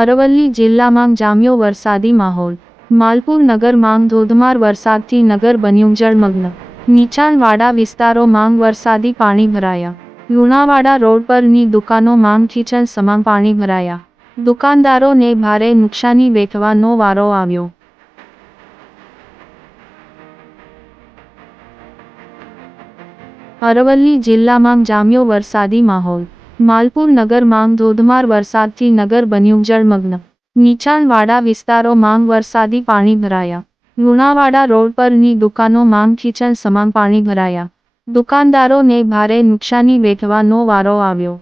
અરવલ્લી જિલ્લામાં જામ્યો વરસાદી માહોલ. માલપુર નગરમાં ધોધમાર વરસાદથી નગર બન્યું જળમગ્ન. નીચાણવાડા વિસ્તારોમાં વરસાદી પાણી ભરાયા. લુણાવાડા રોડ પરની દુકાનોમાં કિચન સમાન પાણી ભરાયા. દુકાનદારોને ભારે નુકસાની વેઠવાનો વારો આવ્યો. અરવલ્લી જિલ્લામાં જામ્યો વરસાદી માહોલ. માલપુર નગરમાં ધોધમાર વરસાદથી નગર બન્યું જળમગ્ન. વિસ્તારો વિસ્તારોમાં વરસાદી પાણી ભરાયા. લુણાવાડા રોડ પરની દુકાનોમાં કિચન સમાન પાણી ભરાયા. દુકાનદારોને ભારે નુકસાની વેઠવાનો વારો આવ્યો.